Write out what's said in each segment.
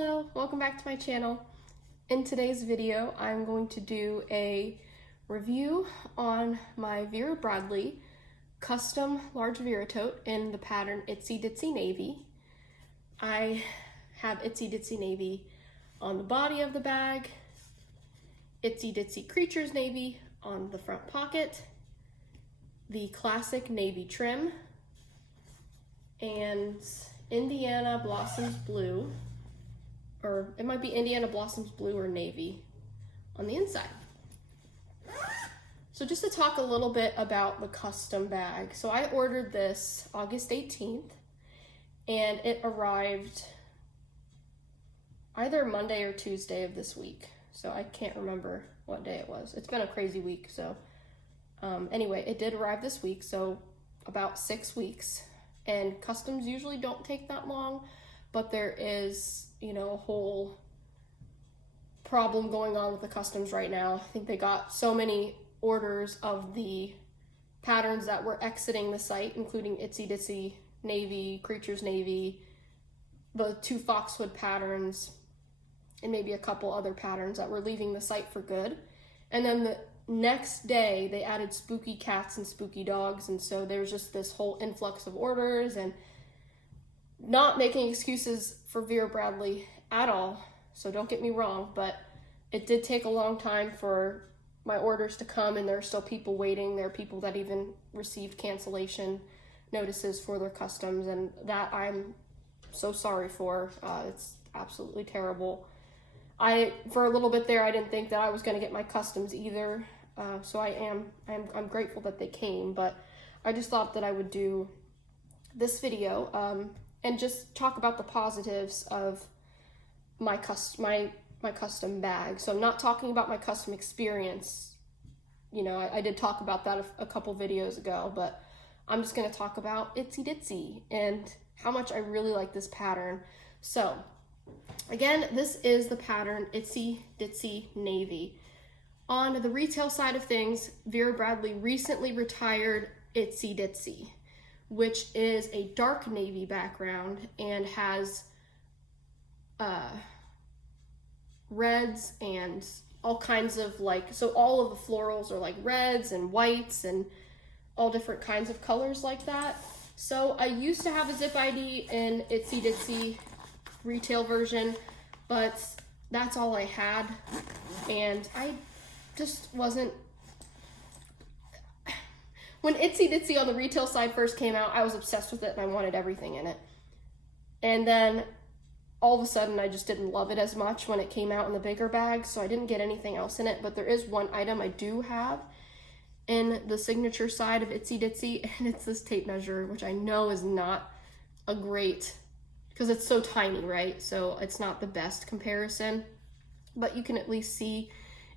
Hello, welcome back to my channel. In today's video, I'm going to do a review on my Vera Bradley custom large Vera Tote in the pattern Itsy Ditsy Navy. I have Itsy Ditsy Navy on the body of the bag, Itsy Ditsy Creatures Navy on the front pocket, the classic navy trim, and Indiana Blossoms Blue, or it might be Indiana Blossoms Blue or Navy on the inside. So just to talk a little bit about the custom bag. So I ordered this August 18th and it arrived either Monday or Tuesday of this week. So I can't remember what day it was. It's been a crazy week. So anyway, it did arrive this week. So about 6 weeks. And customs usually don't take that long, but there is, you know, a whole problem going on with the customs right now. I think they got so many orders of the patterns that were exiting the site, including Itsy Ditsy Navy, Creatures Navy, the 2 Foxwood patterns, and maybe a couple other patterns that were leaving the site for good. And then the next day they added spooky cats and spooky dogs, and so there's just this whole influx of orders. And not making excuses for Vera Bradley at all, so don't get me wrong, but it did take a long time for my orders to come, and there are still people waiting. There are people that even received cancellation notices for their customs, and that I'm so sorry for. It's absolutely terrible. For a little bit there, I didn't think that I was going to get my customs either. So I'm grateful that they came, but I just thought that I would do this video and just talk about the positives of my custom bag. So I'm not talking about my custom experience. You know, I did talk about that a couple videos ago, but I'm just going to talk about Itsy Ditsy and how much I really like this pattern. So again, this is the pattern Itsy Ditsy Navy. On the retail side of things, Vera Bradley recently retired Itsy Ditsy, which is a dark navy background and has reds and all kinds of so all of the florals are like reds and whites and all different kinds of colors like that. So I used to have a zip ID in Itsy Ditsy retail version, but that's all I had, and I just wasn't. When Itsy Ditsy on the retail side first came out, I was obsessed with it and I wanted everything in it. And then all of a sudden I just didn't love it as much when it came out in the bigger bag, so I didn't get anything else in it. But there is one item I do have in the signature side of Itsy Ditsy, and it's this tape measure, which I know is not a great, because it's so tiny, right? So it's not the best comparison, but you can at least see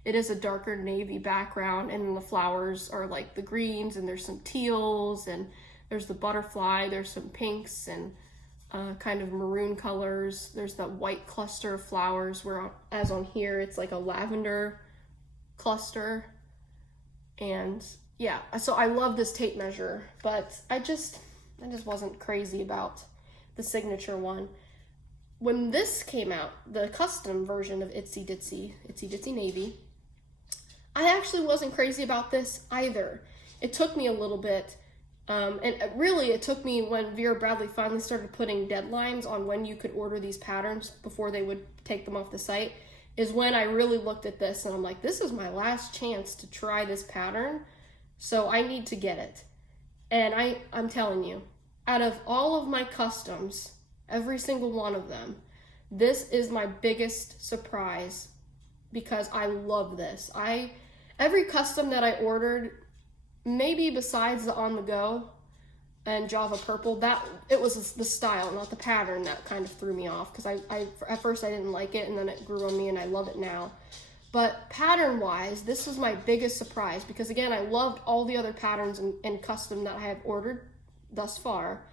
it is a darker navy background, and then the flowers are like the greens, and there's some teals, and there's the butterfly, there's some pinks and kind of maroon colors. There's that white cluster of flowers, whereas on here it's like a lavender cluster. And yeah, so I love this tape measure, but I just wasn't crazy about the signature one. When this came out, the custom version of Itsy Ditsy Navy, I actually wasn't crazy about this either. It took me a little bit, and really it took me when Vera Bradley finally started putting deadlines on when you could order these patterns before they would take them off the site, is when I really looked at this and I'm like, this is my last chance to try this pattern, so I need to get it. And I'm telling you, out of all of my customs, every single one of them, this is my biggest surprise because I love this. Every custom that I ordered, maybe besides the On The Go and Java Purple, that it was the style, not the pattern, that kind of threw me off, because at first I didn't like it, and then it grew on me and I love it now. But pattern wise, this was my biggest surprise, because again, I loved all the other patterns and custom that I have ordered thus far.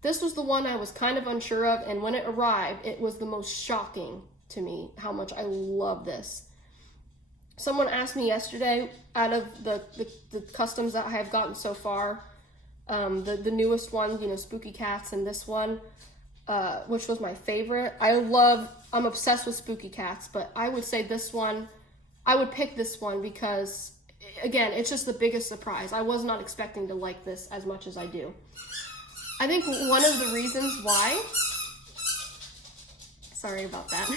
This was the one I was kind of unsure of, and when it arrived, it was the most shocking to me how much I love this. Someone asked me yesterday, out of the customs that I have gotten so far, the newest one, you know, spooky cats, and this one, which was my favorite. I love I'm obsessed with spooky cats, but I would say this one, I would pick this one because, again, it's just the biggest surprise. I was not expecting to like this as much as I do. I think one of the reasons why, sorry about that.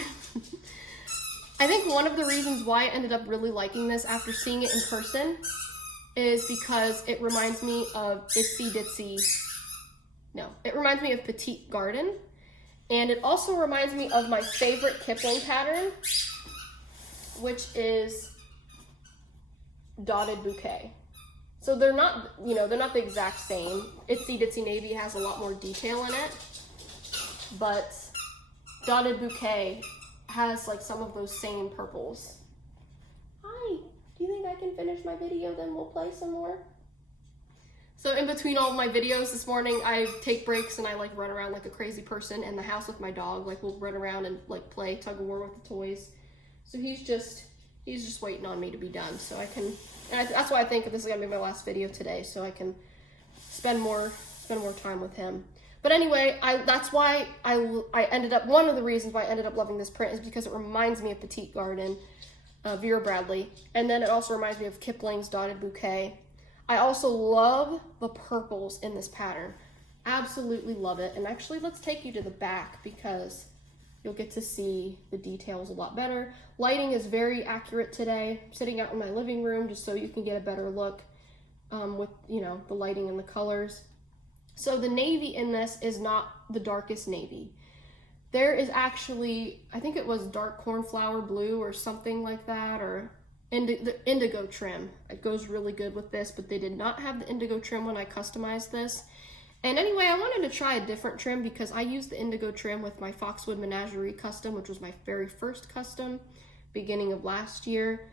I think one of the reasons why I ended up really liking this after seeing it in person is because it reminds me of Itsy Ditsy. No, it reminds me of Petite Garden. And it also reminds me of my favorite Kipling pattern, which is Dotted Bouquet. So they're not, they're not the exact same. Itsy Ditsy Navy has a lot more detail in it, but Dotted Bouquet has like some of those same purples. Hi, do you think I can finish my video, then we'll play some more? So in between all of my videos this morning, I take breaks and I like run around like a crazy person in the house with my dog. Like we'll run around and like play tug of war with the toys. So he's just waiting on me to be done. So I can, and that's why I think this is gonna be my last video today, so I can spend more time with him. But anyway, that's why I ended up, one of the reasons why I ended up loving this print is because it reminds me of Petite Garden, Vera Bradley, and then it also reminds me of Kipling's Dotted Bouquet. I also love the purples in this pattern. Absolutely love it. And actually, let's take you to the back because you'll get to see the details a lot better. Lighting is very accurate today. I'm sitting out in my living room just so you can get a better look with, the lighting and the colors. So the navy in this is not the darkest navy. There is actually, I think it was dark cornflower blue or something like that, or the indigo trim. It goes really good with this, but they did not have the indigo trim when I customized this. And anyway, I wanted to try a different trim because I used the indigo trim with my Foxwood Menagerie custom, which was my very first custom, beginning of last year.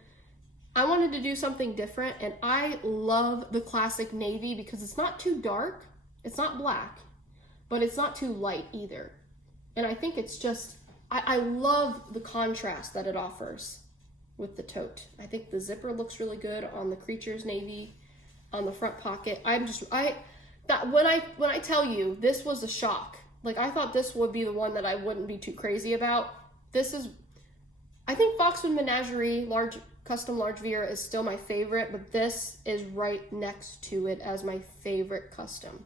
I wanted to do something different, and I love the classic navy because it's not too dark, it's not black, but it's not too light either. And I think it's just, I love the contrast that it offers with the tote. I think the zipper looks really good on the Creatures navy, on the front pocket. When I tell you this was a shock, like I thought this would be the one that I wouldn't be too crazy about. I think Foxwood Menagerie custom large Vera is still my favorite, but this is right next to it as my favorite custom.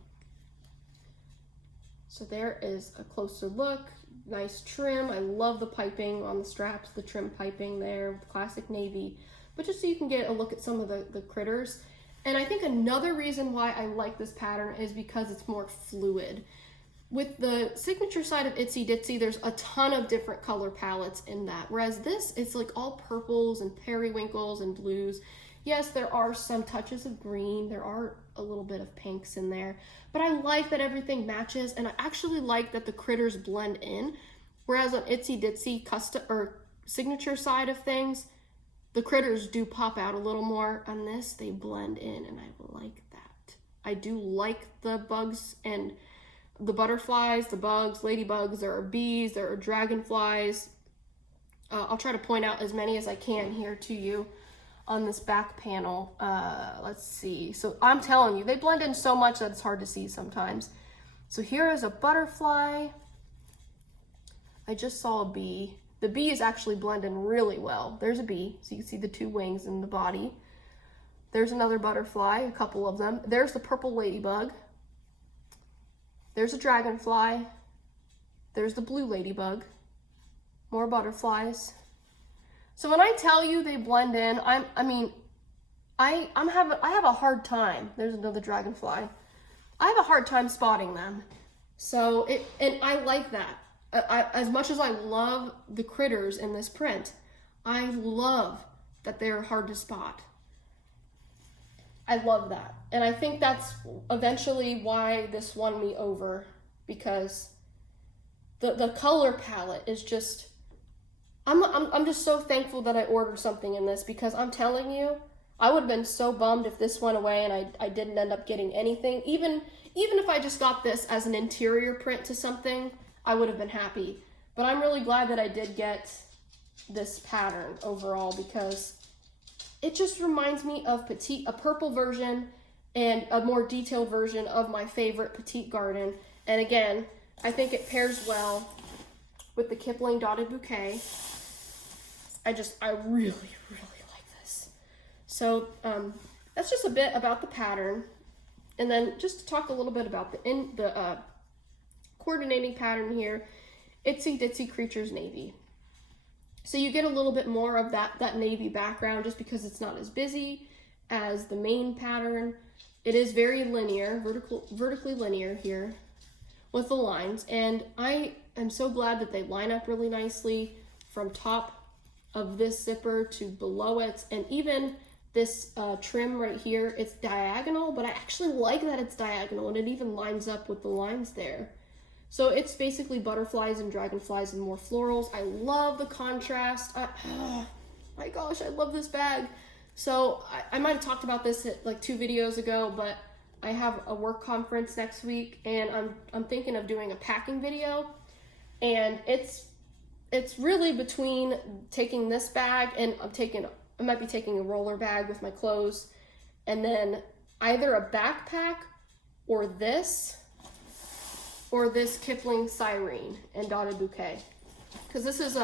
So there is a closer look. Nice trim. I love the piping on the straps, the trim piping there, classic navy. But just so you can get a look at some of the critters. And I think another reason why I like this pattern is because it's more fluid. With the signature side of Itsy Ditsy, there's a ton of different color palettes in that. Whereas this, it's like all purples and periwinkles and blues. Yes, there are some touches of green. There are a little bit of pinks in there. But I like that everything matches, and I actually like that the critters blend in. Whereas on Itsy Ditsy custom or signature side of things, the critters do pop out a little more. On this, they blend in, and I like that. I do like the bugs and the butterflies, the bugs, ladybugs. There are bees, there are dragonflies. I'll try to point out as many as I can here to you on this back panel. Let's see. So I'm telling you, they blend in so much that it's hard to see sometimes. So here is a butterfly. I just saw a bee. The bees actually blend in really well. There's a bee, so you can see the two wings and the body. There's another butterfly, a couple of them. There's the purple ladybug. There's a dragonfly. There's the blue ladybug. More butterflies. So when I tell you they blend in, I have a hard time. There's another dragonfly. I have a hard time spotting them. So and I like that. As much as I love the critters in this print, I love that they're hard to spot. I love that. And I think that's eventually why this won me over, because the color palette is just, I'm just so thankful that I ordered something in this, because I'm telling you, I would have been so bummed if this went away and I didn't end up getting anything. Even if I just got this as an interior print to something, I would have been happy. But I'm really glad that I did get this pattern overall, because it just reminds me of a purple version and a more detailed version of my favorite Petite Garden. And again, I think it pairs well with the Kipling dotted bouquet. I really, really like this. So that's just a bit about the pattern. And then just to talk a little bit about the coordinating pattern here, Itsy Ditsy Creatures Navy. So you get a little bit more of that navy background just because it's not as busy as the main pattern. It is very linear, vertically linear here with the lines. And I am so glad that they line up really nicely from top of this zipper to below it. And even this trim right here, it's diagonal, but I actually like that it's diagonal and it even lines up with the lines there. So it's basically butterflies and dragonflies and more florals. I love the contrast. Oh my gosh, I love this bag. So I might have talked about this like 2 videos ago, but I have a work conference next week and I'm thinking of doing a packing video. And it's really between taking this bag and I might be taking a roller bag with my clothes, and then either a backpack or this Kipling Siren and dotted bouquet. Because this is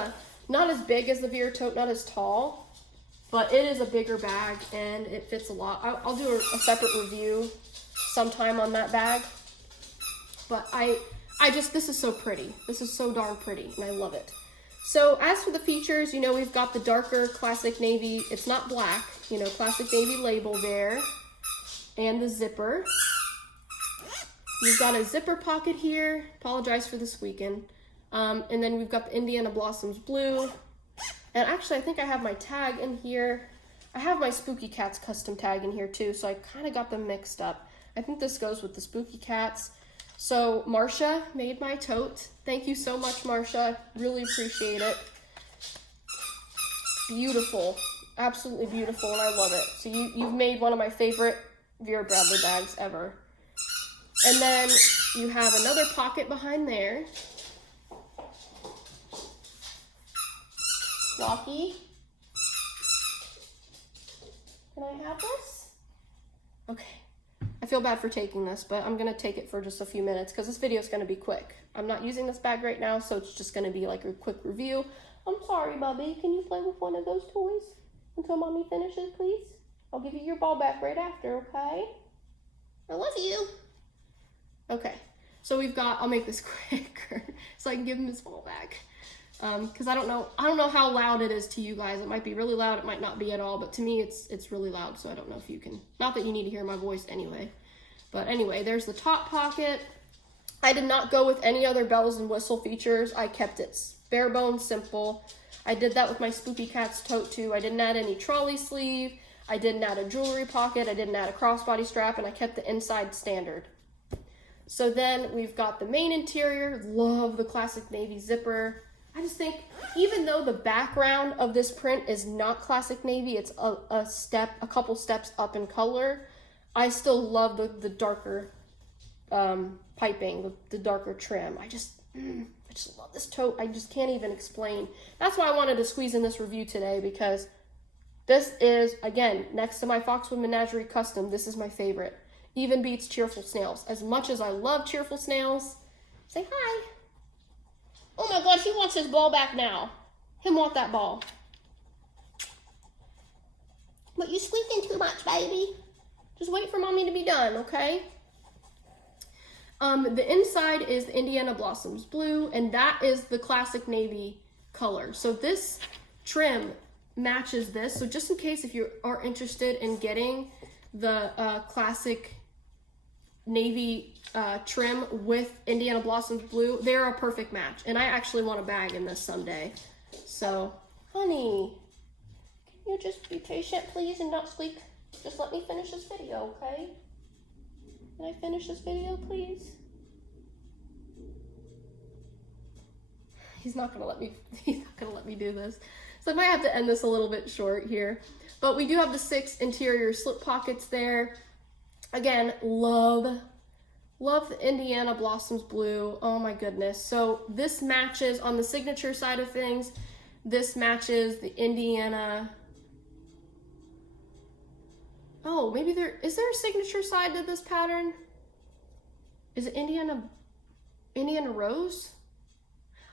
not as big as the Vera Tote, not as tall, but it is a bigger bag and it fits a lot. I'll do a separate review sometime on that bag. But this is so pretty. This is so darn pretty and I love it. So as for the features, we've got the darker classic navy. It's not black, classic navy label there. And the zipper. We've got a zipper pocket here. Apologize for the squeaking. And then we've got the Indiana Blossoms blue. And actually, I think I have my tag in here. I have my Spooky Cats custom tag in here too, so I kind of got them mixed up. I think this goes with the Spooky Cats. So Marsha made my tote. Thank you so much, Marsha. Really appreciate it. Beautiful. Absolutely beautiful, and I love it. So you've made one of my favorite Vera Bradley bags ever. And then you have another pocket behind there. Walkie. Can I have this? Okay. I feel bad for taking this, but I'm going to take it for just a few minutes because this video is going to be quick. I'm not using this bag right now, so it's just going to be like a quick review. I'm sorry, Bubby. Can you play with one of those toys until Mommy finishes, please? I'll give you your ball back right after, okay? I love you. Okay, so I'll make this quicker so I can give him his ball back. Because I don't know how loud it is to you guys. It might be really loud, it might not be at all, but to me it's really loud, so I don't know if you can, not that you need to hear my voice anyway. But anyway, there's the top pocket. I did not go with any other bells and whistle features. I kept it bare bones simple. I did that with my Spooky Cats tote too. I didn't add any trolley sleeve. I didn't add a jewelry pocket. I didn't add a crossbody strap, and I kept the inside standard. So then we've got the main interior. Love the classic navy zipper. I just think, even though the background of this print is not classic navy, it's a couple steps up in color, I still love the darker piping, the darker trim. I just love this tote. I just can't even explain. That's why I wanted to squeeze in this review today, because this is, again, next to my Foxwood Menagerie Custom, this is my favorite. Even beats Cheerful Snails. As much as I love Cheerful Snails, say hi. Oh my gosh, he wants his ball back now. Him want that ball. But you squeaking too much, baby. Just wait for Mommy to be done, okay? The inside is the Indiana Blossoms blue, and that is the classic navy color. So this trim matches this. So just in case if you are interested in getting the classic navy trim with Indiana Blossoms blue, they're a perfect match. And I actually want a bag in this someday. So, honey, can you just be patient, please, and not squeak? Just let me finish this video, okay? Can I finish this video, please? He's not gonna let me do this. So I might have to end this a little bit short here. But we do have the 6 interior slip pockets there. Again, love the Indiana Blossoms blue. Oh my goodness. So this matches, on the signature side of things, this matches the Indiana. Oh, maybe is there a signature side to this pattern? Is it Indiana Rose?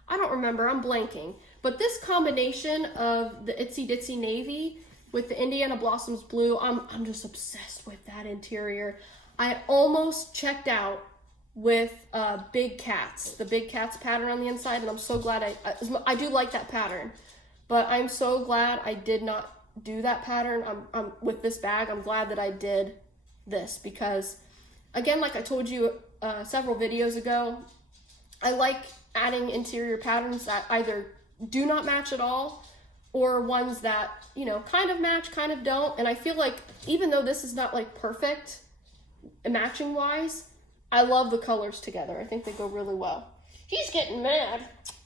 I don't remember, I'm blanking. But this combination of the Itsy Ditsy navy with the Indiana Blossoms blue, I'm just obsessed with that interior. I almost checked out with Big Cats, the Big Cats pattern on the inside, and I'm so glad I do like that pattern, but I'm so glad I did not do that pattern. I'm with this bag. I'm glad that I did this because, again, like I told you several videos ago, I like adding interior patterns that either do not match at all or ones that, you know, kind of match, kind of don't. And I feel like even though this is not like perfect matching wise, I love the colors together. I think they go really well. He's getting mad.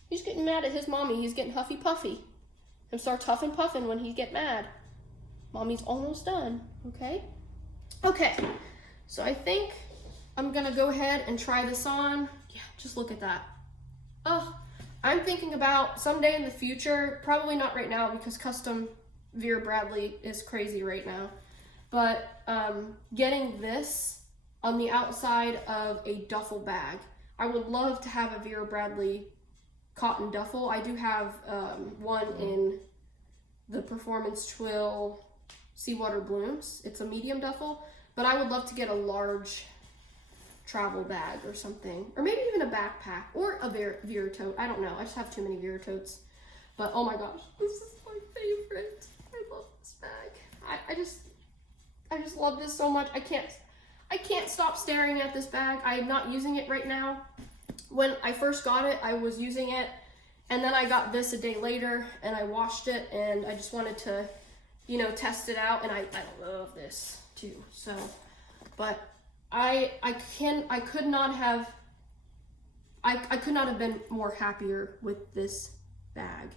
He's getting mad at his mommy. He's getting huffy puffy. He'll start huffing puffing when he get mad. Mommy's almost done, okay? Okay, so I think I'm gonna go ahead and try this on. Yeah, just look at that. Oh, I'm thinking about someday in the future, probably not right now because custom Vera Bradley is crazy right now, but getting this on the outside of a duffel bag. I would love to have a Vera Bradley cotton duffel. I do have one in the Performance Twill Seawater Blooms. It's a medium duffel, but I would love to get a large travel bag or something, or maybe even a backpack or a Vera Tote. I don't know. I just have too many Vera Totes. But oh my gosh, this is my favorite. I love this bag. I just love this so much. I can't stop staring at this bag. I am not using it right now. When I first got it, I was using it, and then I got this a day later, and I washed it, and I just wanted to, you know, test it out, and I love this too. So, but I could not have been more happier with this bag.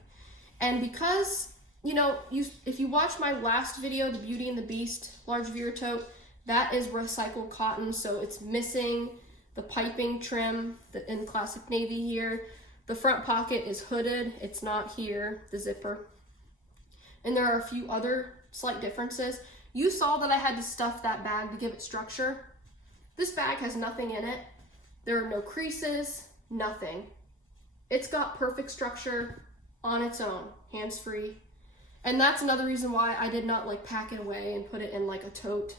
And because, you know, if you watch my last video, the Beauty and the Beast large Vera Tote, that is recycled cotton, so it's missing the piping trim in classic navy here. The front pocket is hooded, it's not here, the zipper. And there are a few other slight differences. You saw that I had to stuff that bag to give it structure. This bag has nothing in it. There are no creases, nothing. It's got perfect structure on its own, hands-free. And that's another reason why I did not like pack it away and put it in like a tote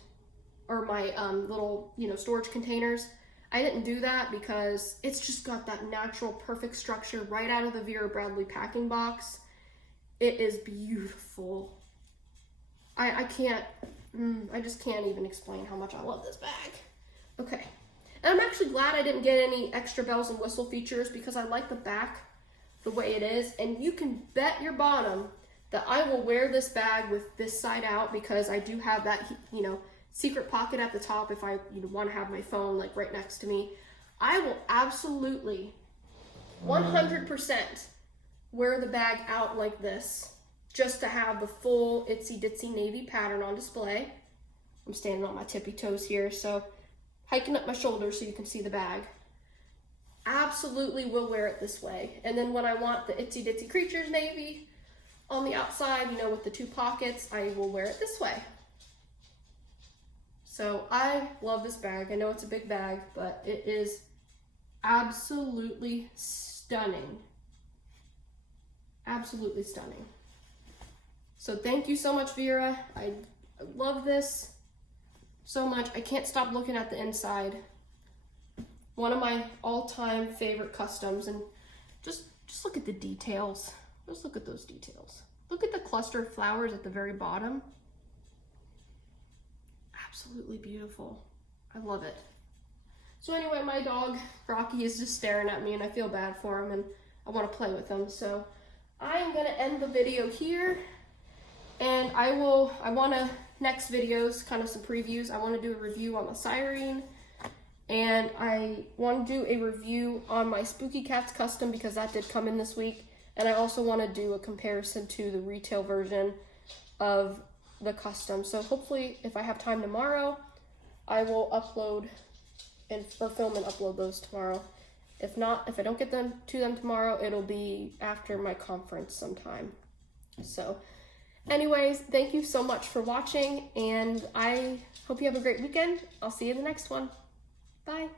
or my little, you know, storage containers. I didn't do that because it's just got that natural perfect structure right out of the Vera Bradley packing box. It is beautiful. I just can't even explain how much I love this bag. Okay, and I'm actually glad I didn't get any extra bells and whistle features because I like the back the way it is, and you can bet your bottom that I will wear this bag with this side out because I do have that, you know, secret pocket at the top if I want to have my phone like right next to me. I will absolutely 100% wear the bag out like this just to have the full Itsy Ditsy navy pattern on display. I'm standing on my tippy toes here, so hiking up my shoulders so you can see the bag. Absolutely will wear it this way. And then when I want the Itsy Ditsy Creatures navy on the outside, you know, with the two pockets, I will wear it this way. So I love this bag. I know it's a big bag, but it is absolutely stunning. Absolutely stunning. So thank you so much, Vera. I love this so much. I can't stop looking at the inside. One of my all-time favorite customs, and just look at the details. Just look at those details. Look at the cluster of flowers at the very bottom. Absolutely beautiful. I love it. So anyway, my dog Rocky is just staring at me and I feel bad for him and I want to play with him. So I am going to end the video here, and I want to, next videos, kind of some previews. I want to do a review on the Siren, and I want to do a review on my Spooky Cats custom because that did come in this week. And I also want to do a comparison to the retail version of the custom. So hopefully if I have time tomorrow, I will upload or film and upload those tomorrow. If not, if I don't get them to them tomorrow, it'll be after my conference sometime. So anyways, thank you so much for watching, and I hope you have a great weekend. I'll see you in the next one. Bye.